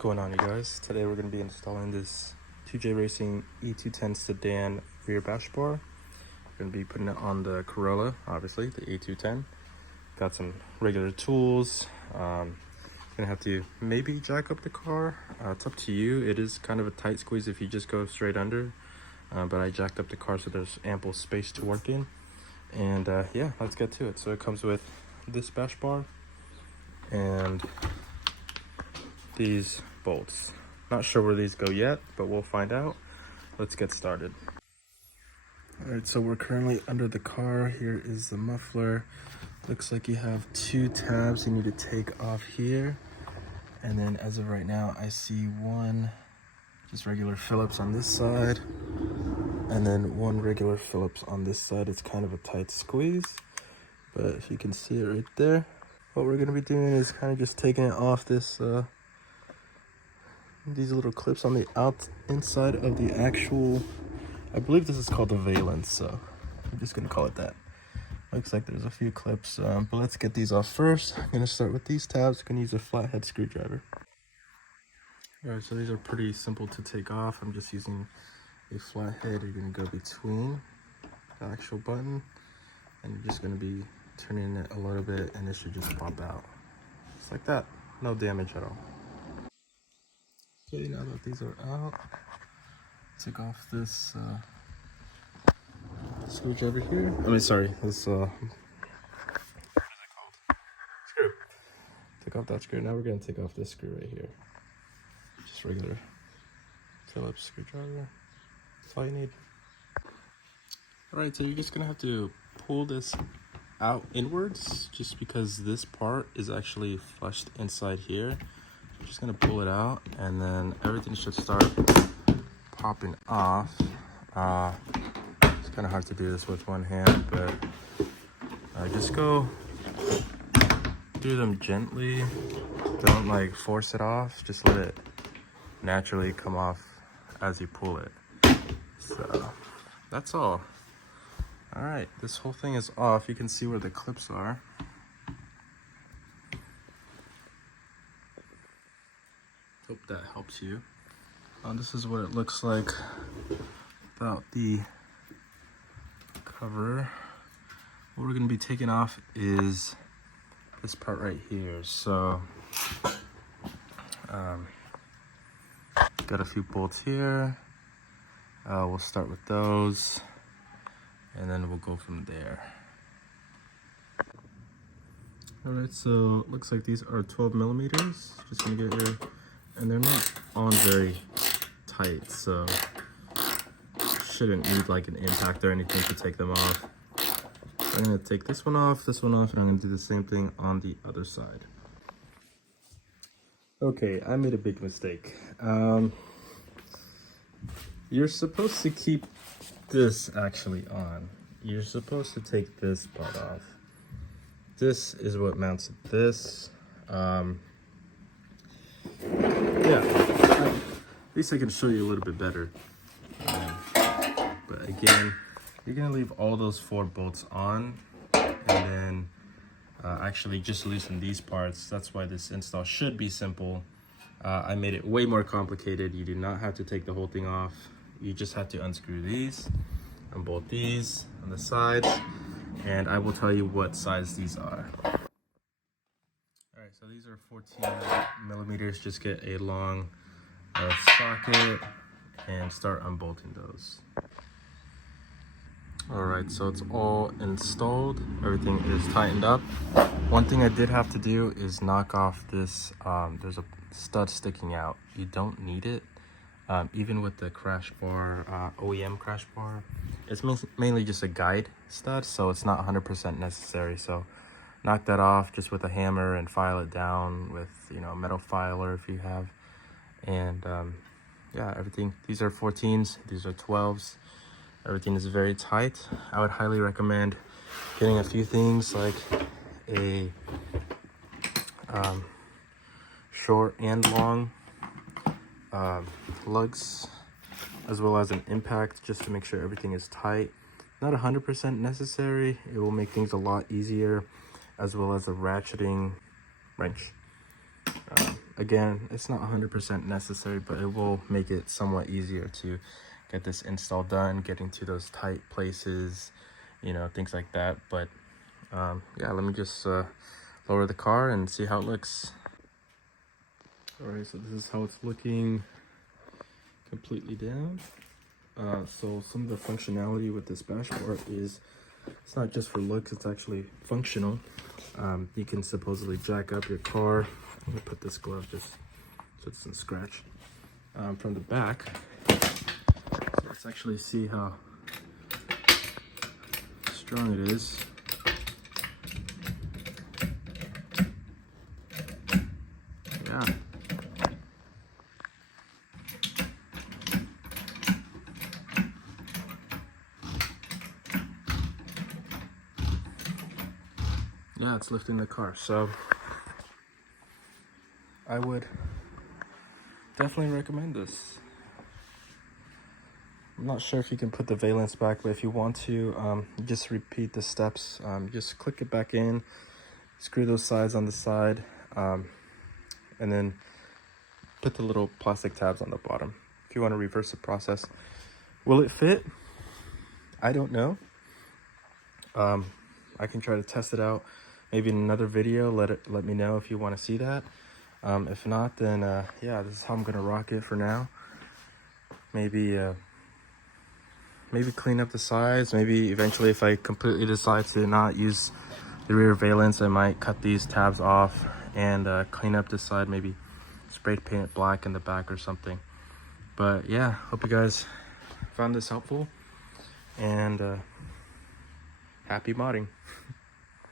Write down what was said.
going on, you guys? Today we're going to be installing this 2J Racing E210 sedan rear bash bar. We're going to be putting it on the Corolla, obviously, the E210. Got some regular tools. Gonna have to maybe jack up the car. It's up to you. It is kind of a tight squeeze if you just go straight under. But I jacked up the car so there's ample space to work in. And yeah, let's get to it. So it comes with this bash bar and these bolts. Not sure where these go yet, but we'll find out. Let's get started. All right, so we're currently under the car. Here is the muffler. Looks like you have two tabs you need to take off here. And then as of right now, I see one just regular Phillips on this side, and then one regular Phillips on this side. It's kind of a tight squeeze, but if you can see it right there, what we're gonna be doing is kind of just taking it off this these little clips on the inside of the actual, I believe this is called the valence, so I'm just gonna call it that. Looks like there's a few clips, but let's get these off first. I'm gonna start with these tabs. I'm gonna use a flathead screwdriver. All right, so these are pretty simple to take off. I'm just using a flathead. You're gonna go between the actual button, and you're just gonna be turning it a little bit, and it should just pop out. Just like that, no damage at all. Okay, now that these are out, take off this screwdriver here. This what is it called? Screw. Take off that screw. Now we're gonna take off this screw right here. Just regular Phillips screwdriver. That's all you need. All right, so you're just gonna have to pull this out inwards, just because this part is actually flushed inside here. I'm just gonna pull it out, and then everything should start popping off. It's kind of hard to do this with one hand, but just go do them gently. Don't like force it off. Just let it naturally come off as you pull it. So that's all. All right, this whole thing is off. You can see where the clips are. Hope that helps you. This is what it looks like about the cover. What we're gonna be taking off is this part right here. So got a few bolts here. We'll start with those, and then we'll go from there. All right, so it looks like these are 12 millimeters. Just gonna get here, and they're not on very tight, so shouldn't need like an impact or anything to take them off. So I'm gonna take this one off, and I'm gonna do the same thing on the other side. Okay, I made a big mistake. You're supposed to keep this actually on. You're supposed to take this part off. This is what mounts this. Yeah, at least I can show you a little bit better. But again, you're gonna leave all those 4 bolts on, and then actually just loosen these parts. That's why this install should be simple. I made it way more complicated. You do not have to take the whole thing off. You just have to unscrew these and bolt these on the sides, and I will tell you what size these are. All right, so these are 14 millimeters. Just get a long socket and start unbolting those. All right, so it's all installed. Everything is tightened up. One thing I did have to do is knock off this, there's a stud sticking out. You don't need it. Even with the crash bar, OEM crash bar, it's mainly just a guide stud, so it's not 100% necessary. So knock that off just with a hammer and file it down with, you know, a metal filer if you have. And yeah, everything. These are 14s, these are 12s. Everything is very tight. I would highly recommend getting a few things like a short and long lugs, as well as an impact, just to make sure everything is tight. Not 100% necessary. It will make things a lot easier, as well as a ratcheting wrench. Again, it's not 100% necessary, but it will make it somewhat easier to get this install done, getting to those tight places, you know, things like that. But yeah, let me just lower the car and see how it looks. All right, so this is how it's looking completely down. So some of the functionality with this bash bar is, it's not just for looks, it's actually functional. You can supposedly jack up your car. I'm gonna put this glove just so it doesn't scratch. From the back. So let's actually see how strong it is. Yeah. Yeah, it's lifting the car. So I would definitely recommend this. I'm not sure if you can put the valence back, but if you want to, just repeat the steps. Just click it back in, screw those sides on the side, and then put the little plastic tabs on the bottom. If you want to reverse the process, will it fit? I don't know. I can try to test it out maybe in another video. Let me know if you want to see that. If not, then yeah, this is how I'm gonna rock it for now. Maybe clean up the sides. Maybe eventually, if I completely decide to not use the rear valence, I might cut these tabs off and clean up the side. Maybe spray paint it black in the back or something. But yeah, hope you guys found this helpful, and happy modding.